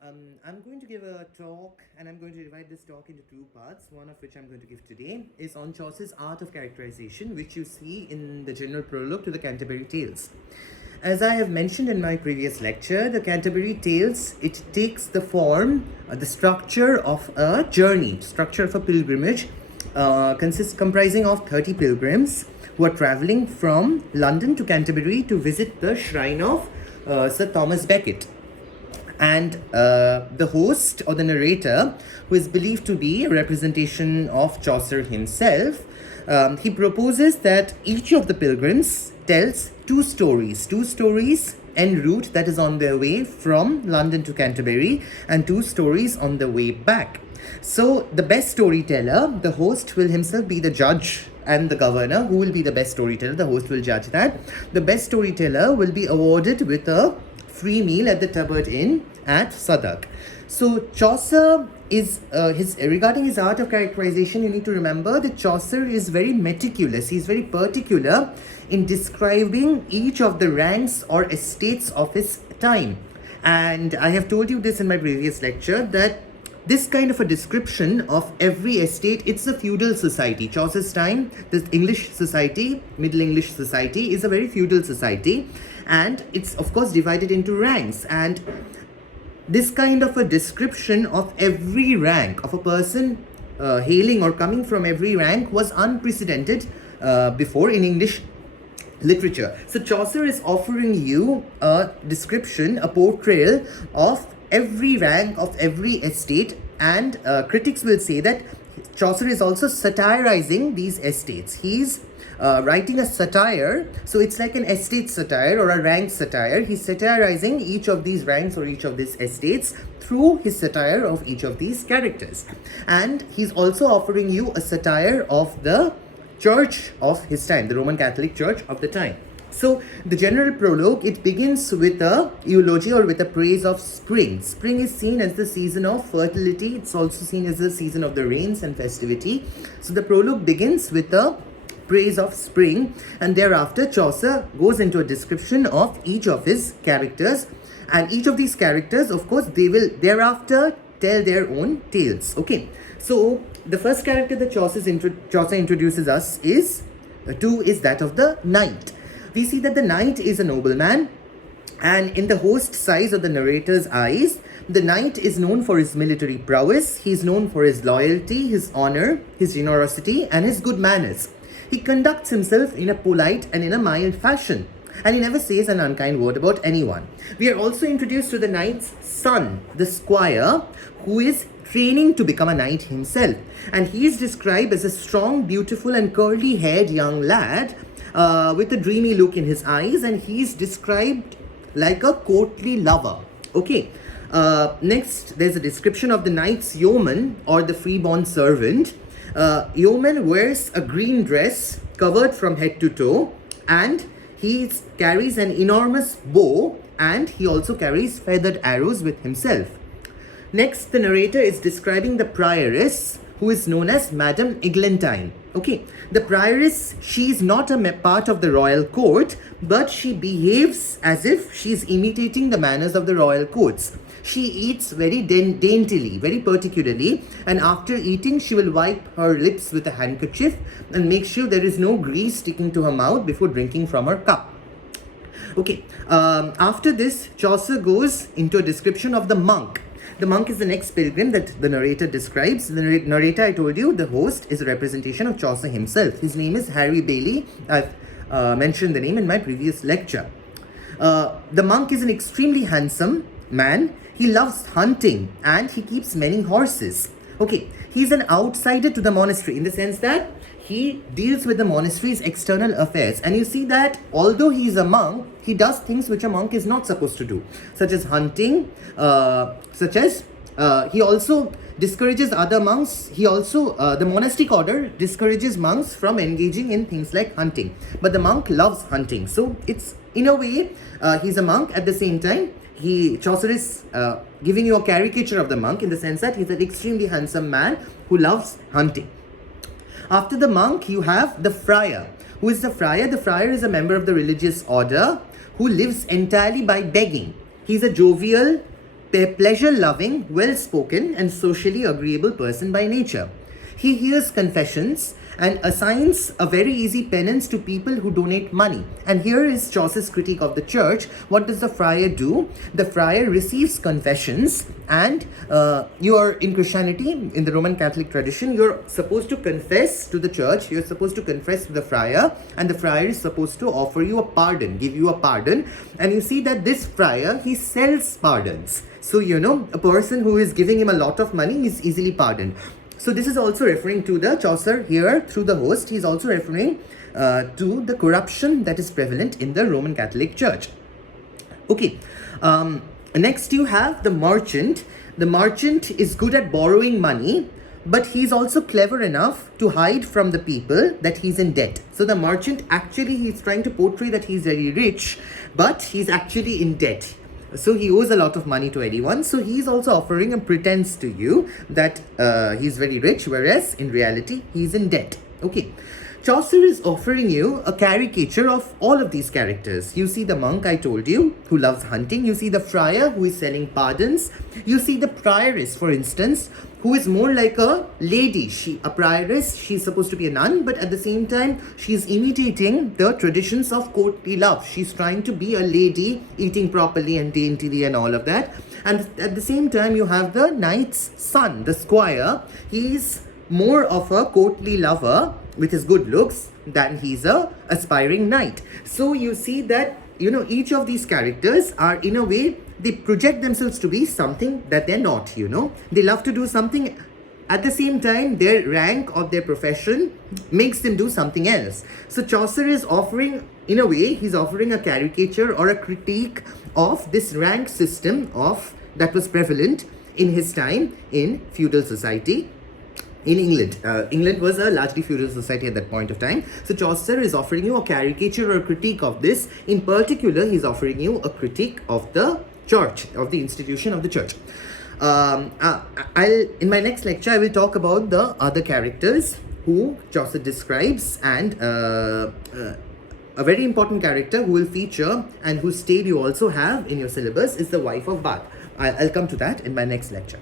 I'm going to give a talk, and I'm going to divide this talk into two parts. One of which I'm going to give today is on Chaucer's Art of Characterization, which you see in the general prologue to the Canterbury Tales. As I have mentioned in my previous lecture, the Canterbury Tales, it takes the form, the structure of a journey, structure of a pilgrimage, comprising of 30 pilgrims who are traveling from London to Canterbury to visit the shrine of Sir Thomas Becket. And the host or the narrator, who is believed to be a representation of Chaucer himself, he proposes that each of the pilgrims tells two stories en route, that is on their way from London to Canterbury, and two stories on the way back. So the best storyteller, the host, will himself be the judge, and the governor, who will be the best storyteller, the host will judge that. The best storyteller will be awarded with a free meal at the Tabard Inn at Southwark. So Chaucer is regarding his art of characterization, you need to remember that Chaucer is very meticulous. He's very particular in describing each of the ranks or estates of his time. And I have told you this in my previous lecture, that this kind of a description of every estate, it's a feudal society. Chaucer's time, the English society, Middle English society, is a very feudal society, and it's of course divided into ranks. And this kind of a description of every rank of a person hailing or coming from every rank was unprecedented before in English literature. So Chaucer is offering you a description, a portrayal of every rank of every estate, and critics will say that Chaucer is also satirizing these estates. He's writing a satire, so it's like an estate satire or a rank satire. He's satirizing each of these ranks or each of these estates through his satire of each of these characters. And he's also offering you a satire of the church of his time, the Roman Catholic Church of the time. So the general prologue, it begins with a eulogy or with a praise of spring. Spring is seen as the season of fertility. It's also seen as the season of the rains and festivity. So the prologue begins with a praise of spring, and thereafter Chaucer goes into a description of each of his characters. And each of these characters, of course, they will thereafter tell their own tales. Okay, so the first character that Chaucer introduces us is that of the knight. We see that the knight is a nobleman, and in the host's eyes or the narrator's eyes, the knight is known for his military prowess. He is known for his loyalty, his honor, his generosity, and his good manners. He conducts himself in a polite and in a mild fashion, and he never says an unkind word about anyone. We are also introduced to the knight's son, the Squire, who is training to become a knight himself. And he is described as a strong, beautiful, and curly-haired young lad with a dreamy look in his eyes, and he is described like a courtly lover. Okay. Next, there's a description of the knight's yeoman or the freeborn servant. Yeoman wears a green dress covered from head to toe, and he carries an enormous bow, and he also carries feathered arrows with himself. Next, the narrator is describing the prioress, who is known as Madame Eglantine. Okay, the prioress, she is not a part of the royal court, but she behaves as if she is imitating the manners of the royal courts. She eats very daintily, very particularly, and after eating, she will wipe her lips with a handkerchief and make sure there is no grease sticking to her mouth before drinking from her cup. Okay, after this, Chaucer goes into a description of the monk. The monk is the next pilgrim that the narrator describes. The narrator, I told you, the host, is a representation of Chaucer himself. His name is Harry Bailey. I've mentioned the name in my previous lecture. The monk is an extremely handsome man. He loves hunting, and he keeps many horses. Okay, he's an outsider to the monastery in the sense that he deals with the monastery's external affairs. And you see that although he is a monk, he does things which a monk is not supposed to do, such as hunting, he also discourages other monks. He also, the monastic order discourages monks from engaging in things like hunting. But the monk loves hunting. So it's, in a way, he's a monk. At the same time, Chaucer is giving you a caricature of the monk in the sense that he's an extremely handsome man who loves hunting. After the monk, you have the friar. Who is the friar? The friar is a member of the religious order who lives entirely by begging. He's a jovial, pleasure-loving, well-spoken, and socially agreeable person by nature. He hears confessions and assigns a very easy penance to people who donate money. And here is Chaucer's critique of the church. What does the friar do? The friar receives confessions, and you are in Christianity, in the Roman Catholic tradition, you're supposed to confess to the church, you're supposed to confess to the friar, and the friar is supposed to offer you a pardon, give you a pardon. And you see that this friar, he sells pardons. So, a person who is giving him a lot of money is easily pardoned. So this is also referring to the Chaucer here through the host. He's also referring to the corruption that is prevalent in the Roman Catholic Church. Okay, next you have the merchant. The merchant is good at borrowing money, but he's also clever enough to hide from the people that he's in debt. So the merchant, actually, he's trying to portray that he's very rich, but he's actually in debt. So he owes a lot of money to anyone. So he's also offering a pretense to you that he's very rich, whereas in reality, he's in debt. Okay. Chaucer is offering you a caricature of all of these characters. You see the monk, I told you, who loves hunting. You see the friar, who is selling pardons. You see the prioress, for instance, who is more like a lady. A prioress, she's supposed to be a nun, but at the same time, she's imitating the traditions of courtly love. She's trying to be a lady, eating properly and daintily and all of that. And at the same time, you have the knight's son, the squire. He's more of a courtly lover with his good looks than he's a aspiring knight. So you see that, each of these characters are, in a way, they project themselves to be something that they're not, They love to do something. At the same time, their rank or their profession makes them do something else. So Chaucer is offering, in a way, he's offering a caricature or a critique of this rank system that was prevalent in his time in feudal society. In England. England was a largely feudal society at that point of time. So Chaucer is offering you a caricature or a critique of this. In particular, he's offering you a critique of the church, of the institution of the church. In my next lecture, I will talk about the other characters who Chaucer describes, and a very important character who will feature and whose tale you also have in your syllabus is the wife of Bath. I'll come to that in my next lecture.